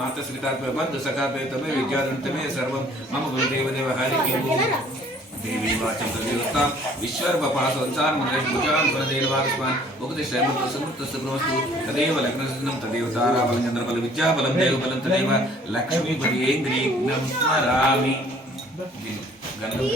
मातस्कृतात्मक बंधु सखापे तमे विद्याधुन्तमे सर्वं मम गुरुदेव हरि देवी वाचं तदेवता विश्वरूपा संसार मंडलेश पूजां गुणदेवास्मान उपदिश्यमृत समृतस्य ब्रह्मस्तु तदेव लग्नसन्नं तदेव ताराबलं चन्द्रबलं विद्याबलं देवबलं तदेव लक्ष्मीपतियेन्द्रियं स्मरामि गन्धं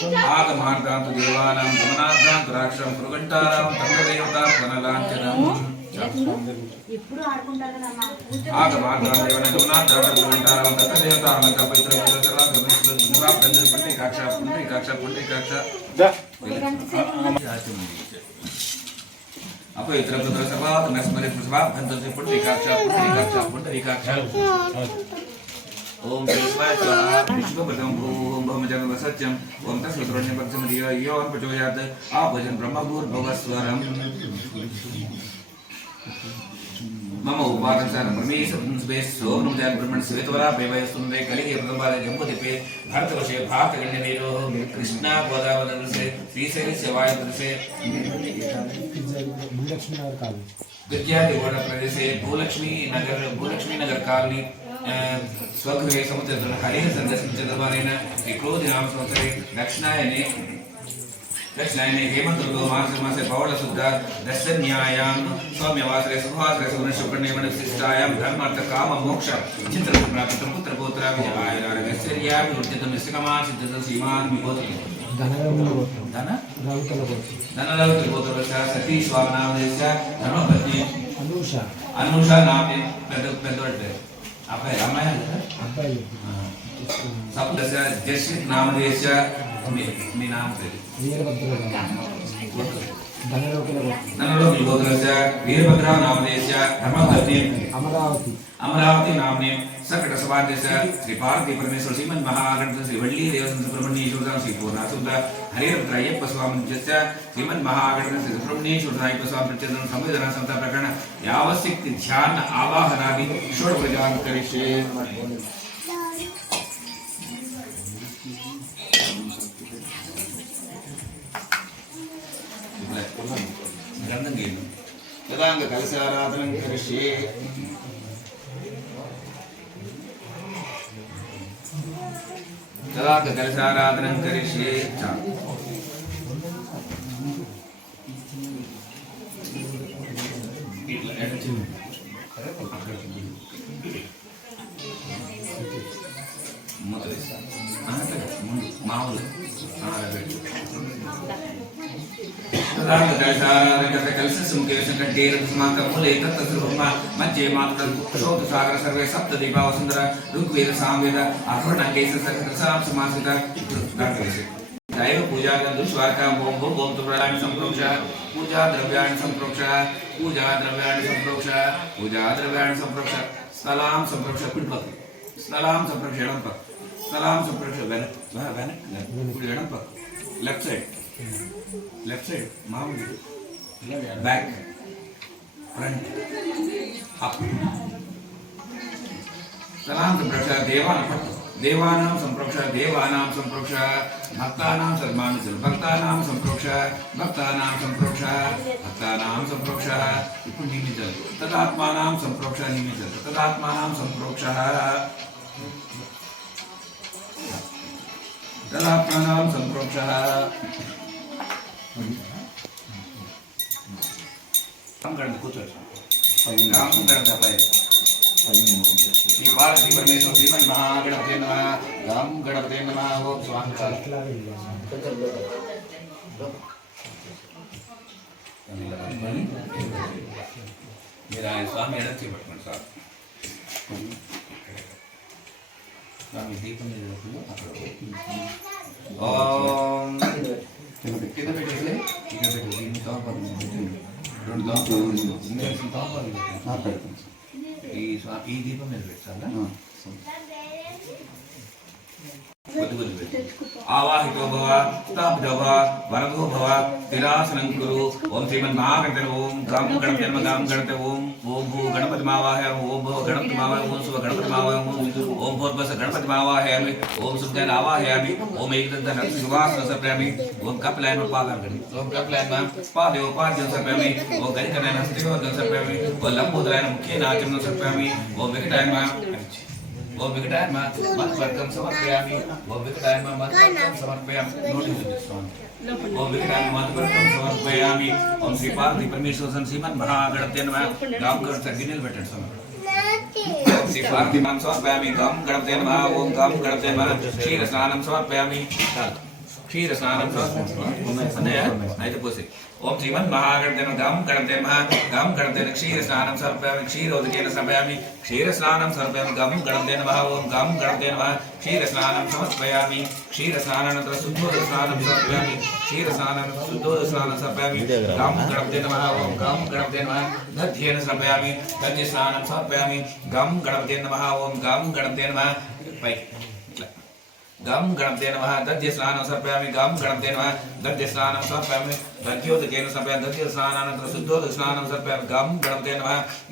आगमार्गान्तु देवानां गमनार्गान्तु राक्षसं पुरुगण्टारां तन्त्रदेवता वनलाञ्छनं आगमार्गान्तु देवानां गमनार्गान्तु पुरुगण्टारां तन्त्रदेवता अपवित्र पुत्र सर्वात् नस्मरे प्रसवा बन्धुसे पुण्डरीकाक्षा ओम शिवाय स्वाहा विश्वपदं ओम ब्रह्मजन सत्यम ओम तस्वत्रण्य पक्षमदिय योन प्रचोदयात् आभजन ब्रह्मभूर्भुवस्वरं मम उपादनसार परमेश्वर सोम नमः ब्रह्मण स्वेतवरा पेवयस्तुंदे कलिगे प्रभाले जम्बुदीपे भारतवर्षे भारतगण्य नीरो कृष्णा गोदावरी से श्रीशैल सेवाय से विद्यार्थी वर्ण प्रदेशे भूलक्ष्मी नगर कालनी स्वगृहे समुद्र हरिः संदर्शनचन्द्रमानेन विक्रोधिनाम संवत्सरे दक्षिणायने हेमन्तुर्गो मासे पौळशुद्ध दशन्यायां सौम्यवासरे सुभासरे सुवर्णशुक्लनेमनविशिष्टायां धर्मार्थ काम मोक्ष चित्रप्राप्तं पुत्रपौत्राभिजयायुरारोग्यैश्वर्याभिवृद्धितं निश्चिकमान् सिद्धतं सीमान् विभूतिः धनरवतिर्गोत्रस्य सती स्वामनामदेशस्य धर्मपत्नी अनुषा नामे पेदोड्डे अब्बाई रामायण अब्बाई सप्तस्य जयश्री नामदेशस्य मी नाम से धनलोकी गोत्रस्य वीरभद्रा नामदेशस्य धर्मपत्नी अमरावती नाम्ने सकटसभादेशस्य श्री पार्वती परमेश्वर श्रीमन् महागणपति श्री वल्ली देवसं सुब्रह्मण्येश्वर श्री पूर्णासुद्ध हरिहरपुत्र अय्यप्प स्वामिनस्य श्रीमन् महागणपति श्री सुब्रह्मण्येश्वर नायक स्वामी प्रचंड संवेदना संता प्रकरण यावशक्ति ध्यान आवाहनादि षोडश प्रजान करिष्ये तदांग कलशाराधनं करिष्ये तदांग कलशाराधनं करिष्ये मध्य मात्र शोध सागर सर्वे सप्त दीपा वसुंधर ऋग्वेद सामवेद अथर्वण केश सकलसाम समासित दैव पूजा दुष्वार्का ओम ओम तुभ्राण संप्रोक्ष पूजा द्रव्याणि संप्रोक्ष स्थलाम संप्रोक्ष पुण्यपति स्थलाम संप्रोक्ष एडंपक स्थलाम संप्रोक्ष वेन एडंपक लेफ्ट साइड मामूली बैक फ्रंट अप स्थलाम संप्रोक्ष देवानां संप्रोक्ष भक्तानां सर्वाणि भक्तानां संप्रोक्ष इप्पुडु निमित्तं तदात्मानां संप्रोक्ष श्री पार्वती परमेश्वर श्रीमन् महागणपते नमः गं गणपते नमः ओम स्वाहा मेरा स्वामी अड़ती पटमन साहब स्वामी दीपम ओम किधर बैठे थे ఈ దీపం మీద పెట్టాలా आवाहितो भव स्थापितो भव वरदो भव स्थिरासनं कुरु ओम श्रीमन्महागणपते ओम गं गणपते नमः गं गणपते ओम भू गणपति मावाहयामि ओम भव गणपति मावाहयामि ओम शुभ गणपति मावाहयामि ओम भूर्भुवः गणपति मावाहयामि ओम शुभं आवाहयामि ओम एकदन्तं नरसिंहवासं समर्पयामि ओम कपिलायनं पादार्घ्यं ओम कपिलायनं पादयोपाद्यं समर्पयामि ओम गणितनायनं स्त्रीवर्गं समर्पयामि ओम लंबोदरायनं मुख्यनाट्यं समर्पयामि ओम विकटायनं ओम विकटायनं मत्वर्गं समर्पयामि ओम विकटायनं मत्वर्गं समर्पयामि ओम विकटायनं मत्वर्गं समर्पयामि ओम श्री पार्वती परमेश्वर श्रीमन्महागणपते नमः गाम गणपति गिनिल बटन समर्पयामि ओम श्री पार्वती नाम समर्पयामि गाम गणपते नमः ओम गाम गणपते नमः क्षीर स्नानं समर्पयामि क्षीर स्नानं समर्पयामि ओम श्रीमन्महागणपते नमः गाम गणपते नमः गाम गणपते क्षीर स्नानं समर्पयामि क्षीरोदकेन समर्पयामि क्षीर स्नानं समर्पयामि गाम गणपते नमः ओम गाम गणपते नमः क्षीर स्नानं समर्पयामि क्षीर स्नानानन्तरं शुद्धोदक स्नानं समर्पयामि क्षीर स्नानं शुद्धोदक स्नानं समर्पयामि गाम गणपते नमः ओम गाम गणपते नमः दध्येन समर्पयामि दध्य स्नानं समर्पयामि गाम गणपते नमः ओम गाम गणपते नमः गं गणपते नमः दध्य स्नानं समर्पयामि गं गणपते नमः दध्य स्नानं समर्पयामि दध्योदकेन समर्पयामि दध्य स्नानानन्तरं शुद्धोदक स्नानं समर्पयामि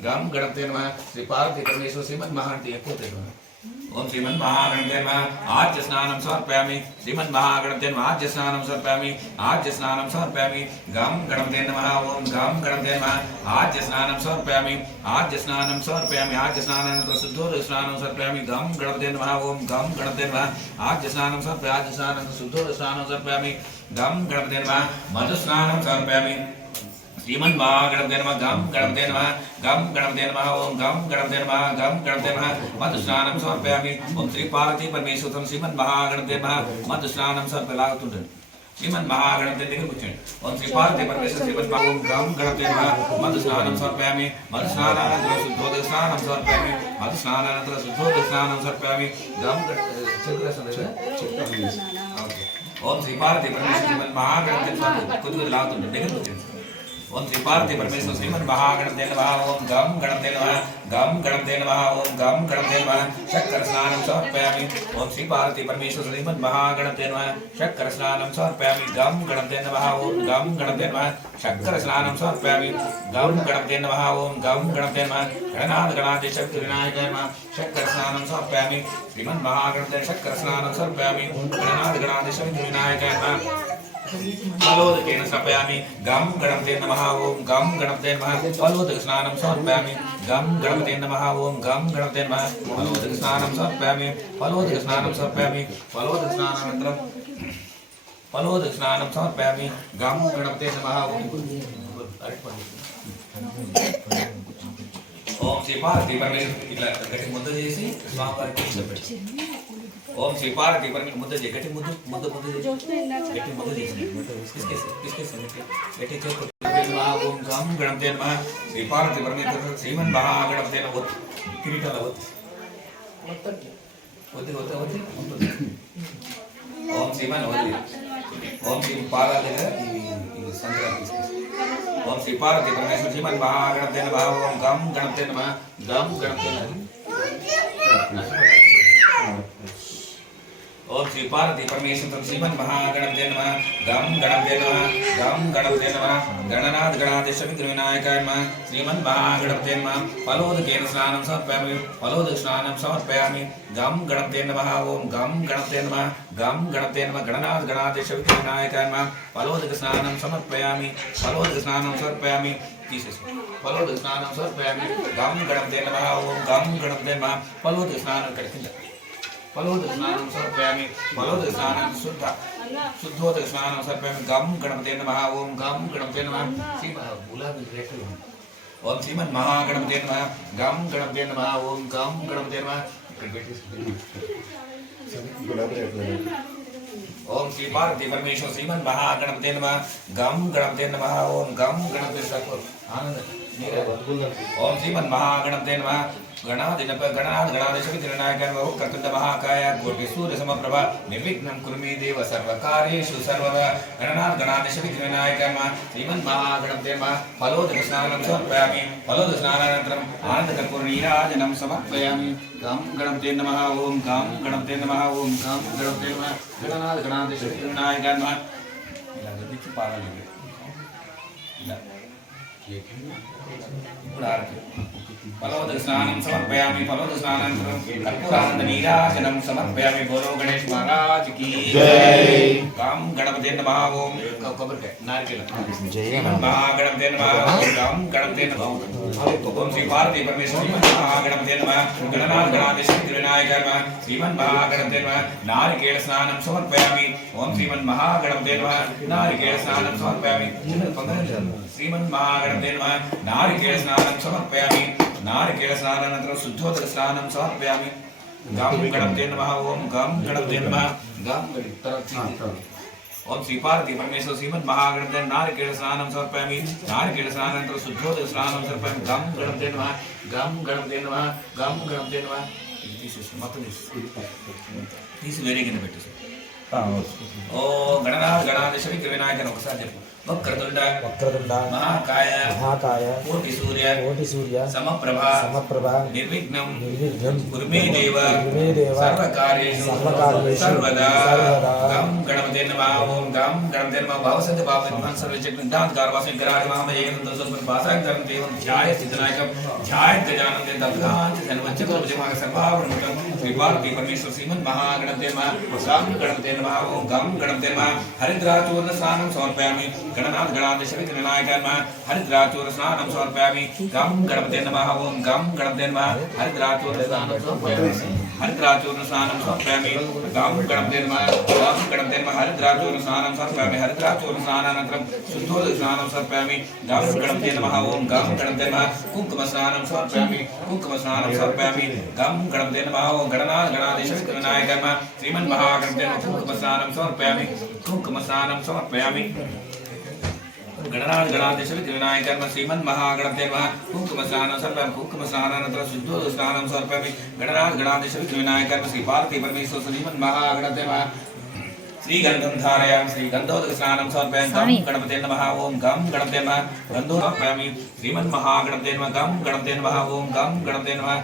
गं गणपते नमः श्री पार्वती परमेश्वर श्रीमन्महागणपते नमः ओम श्रीमन्महागणपते नमः आद्य स्नानं समर्पयामि श्रीमन्महागणपते नमः आद्य स्नानं समर्पयामि आद्य स्नानं समर्पयामि गं गणपते नमः ओम गं गणपते नमः आद्य स्नानं समर्पयामि आद्य स्नानं समर्पयामि आद्य स्नानानन्तरं शुद्धोदक स्नानं समर्पयामि गं गणपते नमः ओम गं गणपते नमः आद्य स्नानं समर्पयामि आद्य स्नानानन्तरं शुद्धोदक स्नानं समर्पयामि गं गणपते नमः मधुस्नानं समर्पयामि श्रीमन्महागणपते नमः गं गणपते नमः गं गणपते नमः ओम गं गणपते नमः गं गणपते नमः मधुस्नानं समर्पयामि ओम श्री पार्वती परमेश्वर श्रीमन्महागणपते नमः मधुस्नानं समर्पयामि श्रीमन्महागणपते देखो कुछ ओम श्री पार्वती परमेश्वर श्रीमन्महा ओम गं गणपते नमः मधुस्नानं समर्पयामि मधुस्नानानन्तरं शुद्धोदक स्नानं समर्पयामि मधुस्नानानन्तरं शुद्धोदक स्नानं समर्पयामि गं ओम श्री पार्वती परमेश्वर श्रीमन्महागणपते कुछ लावतो देखो कुछ ओम श्री पार्वती परमेश्वर श्रीमन्महागणपते नमः ओम गं गणपते नमः गं गणपते नमः ओम गं गणपते नमः शक्कर स्नानं समर्पयामि ओम श्री पार्वती परमेश्वर श्रीमन्महागणपते नमः शक्कर स्नानं समर्पयामि गं गणपते नमः ओम गं गणपते नमः शक्कर स्नानं समर्पयामि गं गणपते नमः ओम गं गणपते नमः गणनाथ गणाधीश विनायकाय नमः शक्कर स्नानं समर्पयामि श्रीमन्महागणपते शक्कर स्नानं समर्पयामि गणनाथ गणाधीश विनायकाय नमः फलोदकेन समर्पयामि गं गणपते नमः ओम गं गणपते नमः फलोदक स्नानं समर्पयामि गं गणपते नमः ओम गं गणपते नमः फलोदक स्नानं समर्पयामि फलोदक स्नानं समर्पयामि फलोदक स्नानानन्तरं फलोदक स्नानं समर्पयामि गं गणपते नमः ओम श्री पार्वती परमेश्वर इట్లా గట్టి ముద్ద చేసి స్వామివారికి పెట్టి ओम श्री पार्वती परमेश्वर मुद्दे जे गट्टी मुद्दे गट्टी मुद्दे जे किसके गट्टी के ओम गं गणपते नमः श्री पार्वती परमेश्वर श्रीमन्महागणपते नमः किरीटाल होते ओम श्रीमान ओम श्री पार्वती संक्रांति ओम श्री पार्वती परमेश्वर श्रीमन्महागणपते नमः ओम गं गणपते नमः गं गणपते नमः ओम श्री पार्वती परमेश्वर श्रीमन्महागणपते नमः गं गणपते नमः गं गणपते नमः गणनाथ गणाधीश विनायकाय नमः श्रीमन्महागणपते नमः फलोदकेन स्नानं समर्पयामि फलोदक स्नानं समर्पयामि गं गणपते नमः ओम गं गणपते नमः गं गणपते नमः गणनाथ गणाधीश विनायकाय नमः फलोदक स्नानं समर्पयामि फलोदक स्नानं समर्पयामि फलोदक स्नानं समर्पयामि गं गणपते नमः ओम गं गणपते नमः फलोदक स्नानं करिकिंद फलोदक स्नानं समर्पयामि फलोदक स्नानं शुद्धोदक स्नानं समर्पयामि गं गणपते नमः ओम गं गणपते नमः श्री ओम श्रीमन्महागणपते नमः गं गणपते नमः ओम गं गणपते नमः ओम श्री पार्वती परमेश्वर श्रीमन महागणपते नमः गम गणपते नमः ओम गम गणपते सकल आनंद ओम श्रीमन महागणपते नमः गणाधिप गणाध गणाधीश विनायक कर्तुंड महाकाय कोटि सूर्य समप्रभा निर्विघ्नं कुरु मे देव सर्वकार्येषु सर्वदा गणाध गणाधीश विनायक श्रीमन् महागणपते नमः फलोदक स्नानं समर्पयामि फलोदक स्नानानन्तरम् आनन्दकर्पूर नीराजनं समर्पयामि गं गणपते नमः ओम गं गणपते नमः ओम गं गणपते नमः गणाध गणाधीश विनायक नमः ఇలా గడిచి పారాలి ఇలా ఇప్పుడు ఆరతి फलोदक स्नानं समर्पयामि फलोदक स्नानानन्तरं कर्पूरानंद नीराजनं समर्पयामि बोलो गणेश महाराज की जय गं गणपते नमः ओम कोबरकाय नारिकेल जय महागणपते नमः ओम गं गणपते नमः ओम श्री पार्वती परमेश्वर महागणपते नमः गणनाथ गणाधीश विनायक नमः श्रीमन् महागणपते नमः नारिकेल स्नानं समर्पयामि ओम श्रीमन् महागणपते नमः नारिकेल स्नानं समर्पयामि श्रीमन् महागणपते नमः नारिकेल स्नानं समर्पयामि नारिकेल स्नानानन्तरं शुद्धोदक स्नानं समर्पयामि गं गणपते नमः ओम गं गणपते नमः गं ओम श्री पार्वती परमेश्वर श्रीमन् महागणपते नारिकेल स्नानं समर्पयामि नारिकेल स्नानानन्तरं शुद्धोदक स्नानं समर्पयामि गं गणपते नमः गं गणपते नमः गं गणपते नमः తీసి వేరే కింద పెట్టేసి ఓ గణనాథ గణాధీశ వినాయక ఒకసారి చెప్పు వక్రతుండ మహాకాయ కోటి సూర్య సమప్రభ నిర్విఘ్నం కురు మే దేవ సర్వకార్యేషు సర్వదా గం గణపతే నమః ఓం గం గణపతే నమః భావసంత భావన సర్వచక్ర నిదాంత కార్వాసం గరాజ మహామయేకం దోషం భాసాంతరం దేవం ధ్యాయ సిద్ధనాయకం ధ్యాయ గజానం దగ్ధాంత సర్వచక్ర విజయమాగ సర్వావృతం శ్రీ పార్వతీ పరమేశ్వర శ్రీమన్ మహాగణపతే నమః గం గణపతే నమః ఓం గం గణపతే నమః హరిద్రాచూర్ణ స్నానం సమర్పయామి गणनाथ गणाधीश विनायक नमः हरिद्राचूर स्नानं समर्पयामि गं गणपते नमः ओम गं गणपते नमः हरिद्राचूर स्नानं समर्पयामि हरिद्राचूर स्नानं समर्पयामि गं गणपते नमः गं गणपते नमः हरिद्राचूर स्नानं समर्पयामि हरिद्राचूर स्नानानन्तरं शुद्धोदक स्नानं समर्पयामि गं गणपते नमः ओम गं गणपते नमः कुंकुम स्नानं समर्पयामि कुंकुम स्नानं समर्पयामि गं गणपते नमः ओम गणनाथ गणाधीश विनायक नमः श्रीमन् महागणपते नमः कुंकुम स्नानं समर्पयामि कुंकुम स्नानं समर्पयामि गणनाथ गणाधीश विनायक नमः श्रीमन् महागणपते नमः कुंकुम स्नानं समर्पयामि कुंकुम स्नानानन्तरं शुद्धोदक स्नानं समर्पयामि गणनाथ गणाधीश विनायक नमः श्री पार्वती परमेश्वर श्रीमन् महागणपते नमः श्रीगंधं धारयामि श्रीगंधोदक स्नानं समर्पयामि गं गणपते नमः ओम गं गणपते नमः गंधो समर्पयामि श्रीमन् महागणपते नमः गं गणपते नमः ओम गं गणपते नमः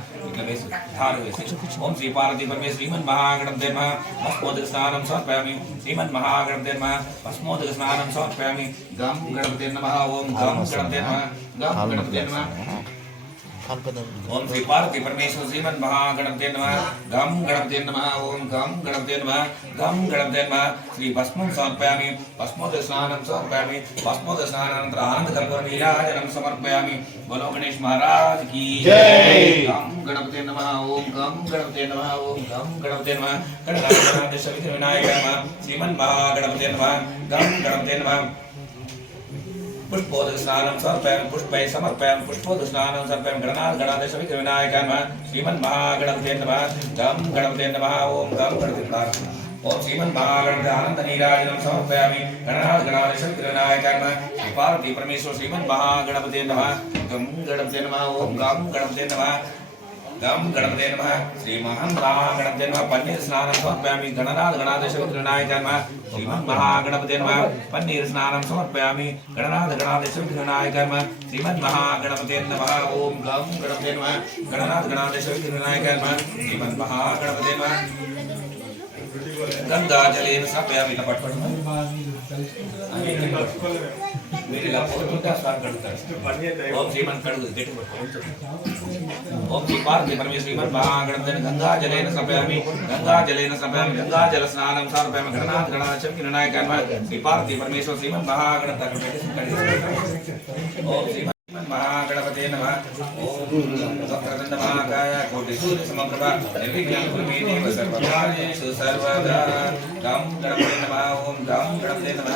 ओम श्री पार्वती परमेश्वर श्रीमन् महागणपते नमः भस्मोदक स्नानं समर्पयामि श्रीमन् महागणपते नमः भस्मोदक स्नानं समर्पयामि गं गणपते नमः ओम गं गणपते नमः गं गणपते नमः ओम श्री पार्वती परमेश्वर श्रीमन् महागणपते नमः गं गणपते नमः ओम गं गणपते नमः गं गणपते नमः श्री भस्मं समर्पयामि भस्मोदक स्नानं समर्पयामि भस्मोदक स्नानानन्तरं आनन्दकर्पूर नीराजनं समर्पयामि बोलो गणेश महाराज की जय गं गणपते नमः ओम गं गणपते नमः ओम गं गणपते नमः गणनाथ विनायक नमः श्रीमन् महागणपते नमः गं गणपते नमः पुष्पोदक स्नानं समर्पयामि पुष्पै समर्पयामि पुष्पोदक स्नानं समर्पयामि गणनाथ गणाधीश विनायक नमः श्रीमन् महागणपते नमः गं गणपते नमः ओम गं गणपते नमः ओम श्रीमन् महागणपते आनंद नीराजनं समर्पयामि गणनाथ गणाधीश विनायक नमः श्री पार्वती परमेश्वर श्रीमन् महागणपते नमः गं गणपते नमः ओम गं गणपते नमः गं गणपते नमः श्री महागणपते नमः पन्नीर स्नानं समर्पयामि गणनाथ गणाधीश विनायक नमः श्रीमन् महागणपते नमः पन्नीर स्नानं समर्पयामि गणनाथ गणाधीश विनायक नमः श्रीमन् महागणपते नमः ओम गं गणपते नमः गणनाथ गणाधीश विनायक नमः श्रीमन् महागणपते नमः गंगा जलेन समर्पयामि ओम श्रीमन् ओम श्री पार्वती परमेश्वर श्रीमन् महागणपते गंगा जलेन समर्पयामि गंगा जल स्नानं समर्पयामि गणनाथ गणाधीश विनायक नमः श्री पार्वती परमेश्वर श्रीमन् महागणपते ओम श्रीमन् महागणपते नमः ओम वक्रतुंड महाकाय कोटि सूर्य समप्रभा निर्विघ्नं कुरु मे देव सर्वकार्येषु सर्वदा गं गणपते नमः ओम गं गणपते नमः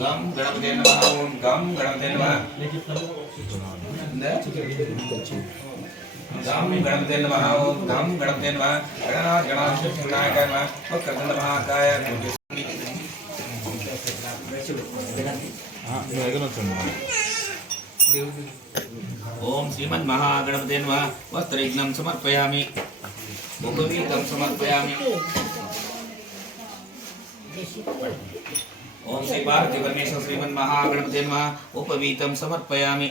गं गणपते नमः ओम गं गणपते नमः गम गणपते नमः ओम गम गणपते नमः गणनाथ गणाधीश विनायकाय नमः वक्रतुंड महाकाय ओम श्रीमन् महागणपते नमः वस्त्रयज्ञं समर्पयामि मुखवीतं समर्पयामि ओम श्री पार्वती परमेश्वर श्रीमन् महागणपते नमः उपवीतं समर्पयामि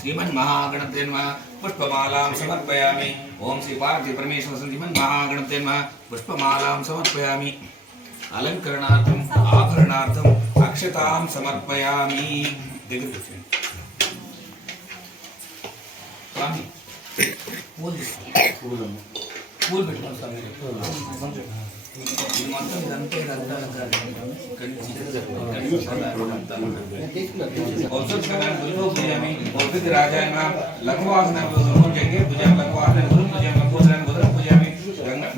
श्रीमन् महागणपते नमः पुष्पमालां समर्पयामि ओम श्री पार्वती परमेश्वर श्रीमन् महागणपते नमः पुष्पमालां समर्पयामि अलंकरणार्थम् आभरणार्थम् अक्षतां समर्पयामि फूल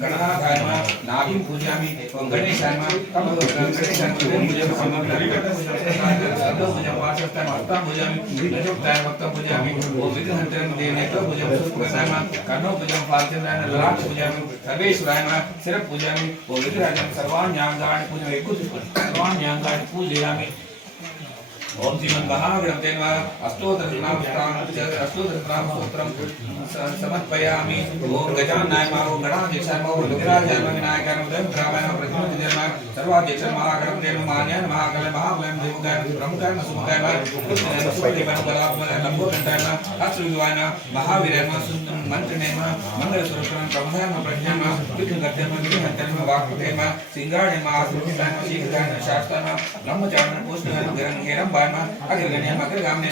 गणनाथाय नमः नाभिं पूजयामि ओम गणेशाय नमः गणेशाय पूजयामि लक्षोक्ताय भक्तं पूजयामि ओम विघ्नहन्ताय नेत्र पूजयामि सुप्रसाय नमः कर्णो पूजयामि पालचन्द्राय ललाट पूजयामि सर्वेश्वराय नमः शिर पूजयामि ओम विघ्नराजं सर्वाण्यांगानि पूजयामि सर्वाण्यांगानि पूजयामि ओम श्रीमन् महागणपते नमः अष्टोत्तरनामस्तोत्रं समर्पयामि ओम गजाननाय नमः ओम गणाधीशाय नमः ओम विघ्नराजाय नमः विनायकाय नमः देवद्रावाय नमः प्रतिमूर्तिते नमः सर्वाध्यक्षाय महागणपते नमः मान्याय महाकालाय महाबलाय देवकाय प्रमुखाय सुमुखाय सुदेवाय बलात्मकाय लंबोदराय नमः अक्षविवाय नमः महावीराय नमः मंत्रिणे नमः मंगलस्वरूपाय प्रमुखाय नमः प्रज्ञाय नमः विघ्नकर्ताय नमः विघ्नहर्ताय नमः वाक्पते नमः सिंहाय नमः आसुरताय नमः शीघ्राय नमः शास्त्राय नमः ब्रह्मचारिणे पुष्णाय नमः गरंगेरं अग्रगण्य मग्रगामिने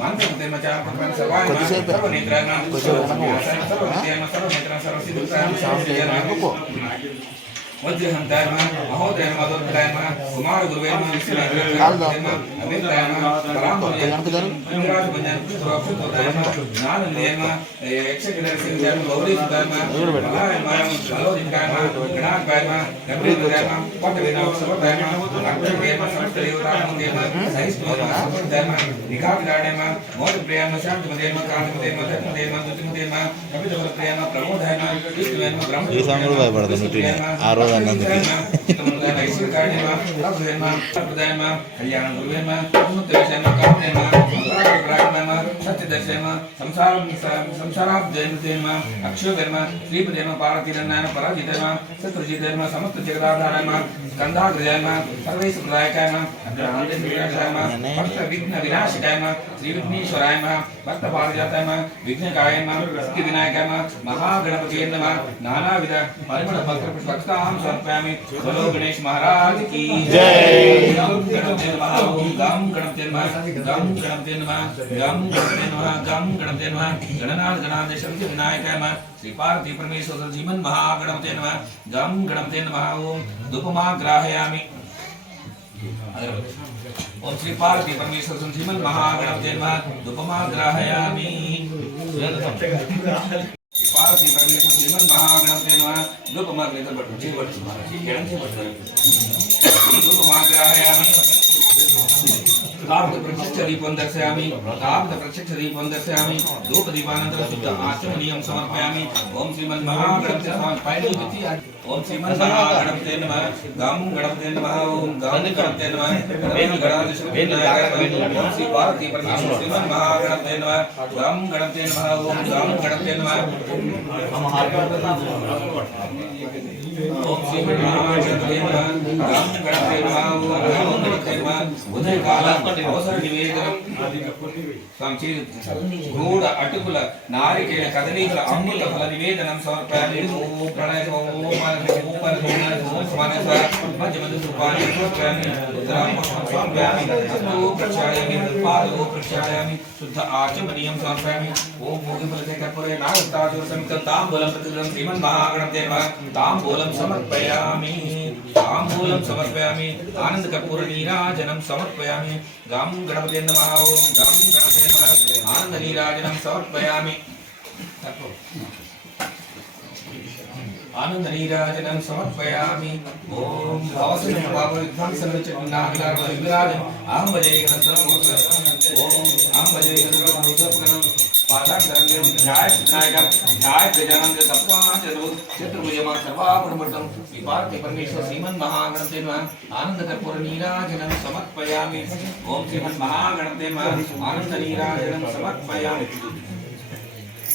मानसमुते मचापन सर्वाय सर्वनेत्राय सर्वनेत्राय सर्वसिद्धाय वज्रहंताय नमः महोदय नमः मधुरताय नमः कुमार गुरुवे नमः विष्णुनाथाय नमः अमिताय नमः परामर्याय इंद्राज बंजन सुरक्षितोताय नमः ज्ञाननिधये नमः यक्षकिलरसिंहाय नमः गौरीसुताय नमः बलाय नमः बलोदिकाय नमः गणाकाय नमः गंभीरताय नमः पटवेनाय सर्वताय नमः अक्षय नमः समस्तदेवताय नमः सहिष्णुताय नमः समर्पयाय नमः निकाभिलाय नमः मोदप्रियाय नमः शांतिमते नमः कांतिमते नमः धर्ममते नमः दुतिमते नमः कपिलवरप्रियाय नमः प्रमोदाय नमः विष्णुवे नमः ब्रह्मदेवाय नमः महागणपति नानाविध भक्तां समर्पयामि बोलो गणेश महाराज की जय गणपते नमः गम गणपते नमः गम गणपते नमः गम गणपते नमः गम गणपते नमः गणनाथ गणाधीश विनायकाय नमः श्री पार्वती परमेश्वर श्रीमन् महागणपते नमः गम गणपते नमः ओम धूपमा ग्राहयामि ओम श्री पार्वती परमेश्वर श्रीमन् महागणपते नमः धूपमा ग्राहयामि पार्वती परमेश्वर श्रीमन् महागणपते नमः धूपमाग्रह बट्टे महाराज केळंचे बट्टे धूपमाग्रहयामि ताप्त प्रत्यक्ष दीपं दर्शयामि ताप्त प्रत्यक्ष दीपं दर्शयामि धूप दीपानंतर शुद्ध आचमनीयं समर्पयामि ओम श्रीमन् महागणपते नमः पायलुति ओम श्रीमन् महागणपते नमः गम गणपते नमः ओम गम गणपते नमः वेणु गणाधीश ओम श्री पार्वती परमेश्वर श्रीमन् महागणपते नमः गम गणपते नमः ओम गम गणपते नमः ओम श्रीमन् महागणपते नमः गम गणपते नमः ओम गम गणपते नमः उदय काल అవసర నివేదనం గూఢ అటుకుల నారికేళ కదలీకుల అమృత ఫల నివేదనం సమర్పయామి ఓం ప్రణయ ఓం సమాన మధ్యమధు సుపాని సమర్పయామి సమర్పయామి ఓం ప్రక్షాళయామి పాదో ప్రక్షాళయామి శుద్ధ ఆచమనీయం సమర్పయామి ఓం భోగి ఫలతే కర్పూరే నాగతాజుర సమితం తాంబూలం ప్రతిగృహం శ్రీమన్ మహాగణపతే నమః తాంబూలం సమర్పయామి तांबूलं समर्पयामि आनंद कर्पूर नीराजनं समर्पयामि गम गणपते नमः ओम गम गणपते नमः आनंद नीराजनं समर्पयामि आनंदनीराजनं समर्पयामि ओम भवसनं पावनध्वंसनचनागराजं आम्बजे ओम आम्बजे पाठांतरं ध्याय विनायकं ध्याय गजानन सप्ताचरु चतुर्भुजं सर्वाभरणमृतं विपार्थे परमेश्वर श्रीमन्महागणपते नमः आनंदकर्पूर नीराजनं समर्पयामि ओम श्रीमन्महागणपते नमः आनंदनीराजनं समर्पयामि।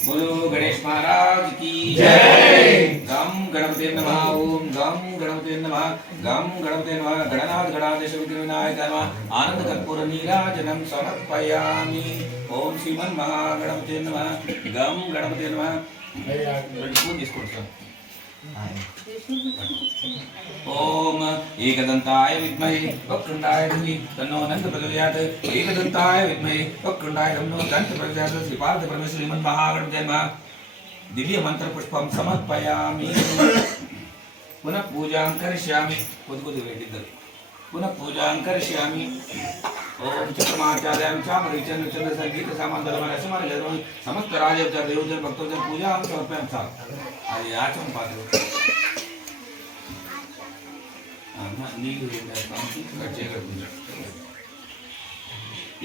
बोलो गणेश महाराज की जय। गम गणपते नमः ओम गम गणपते नमः गम गणपते नमः गणनाथ गणाधीश विघ्नविनायक नमः आनंद कर्पूर नीराजनं समर्पयामि ओम श्रीमन्महागणपते नमः गम गणपते नमः ओम एकदंताय विद्महे वक्रतुंडाय धीमहि तन्नो दन्त प्रचोदयात् एकदंताय विद्महे वक्रतुंडाय तन्नो दन्त प्रचोदयात् श्री पार्थ परमेश्वर श्रीमन्महागणपते नमः दिव्य मंत्र पुष्पं समर्पयामि पुनः पूजां करिष्यामि पुनः पूजां करिष्यामि ओम चक्रमाचार्यां चामरीचन्द्र चंद्र संगीत सामंतलमनसमर्यं समस्त राजोपचार देवजन भक्तोजन पूजा समर्पयामि सा అది ఆచరణ పాత్ర నీకు కట్ చేయగలుగుతుంది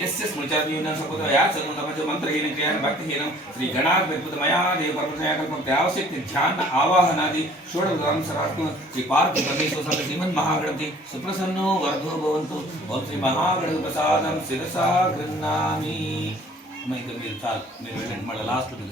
यस्य स्मृचार्युन सपुत्र या सर्वतमज मंत्रहीन क्रियान भक्तिहीन श्री गणाध विद्मया देव परमया कल्पक आवश्यक ध्यान आवाहनादि षोडशग्राम सरात्म श्री पार्थ परमेश्वर समेत श्रीमन् महागणपति सुप्रसन्नो वर्धो भवन्तु ओम श्री महागणपति प्रसादं शिरसा गृह्णामि मैं इधर मेरे साथ मेरे लास्ट में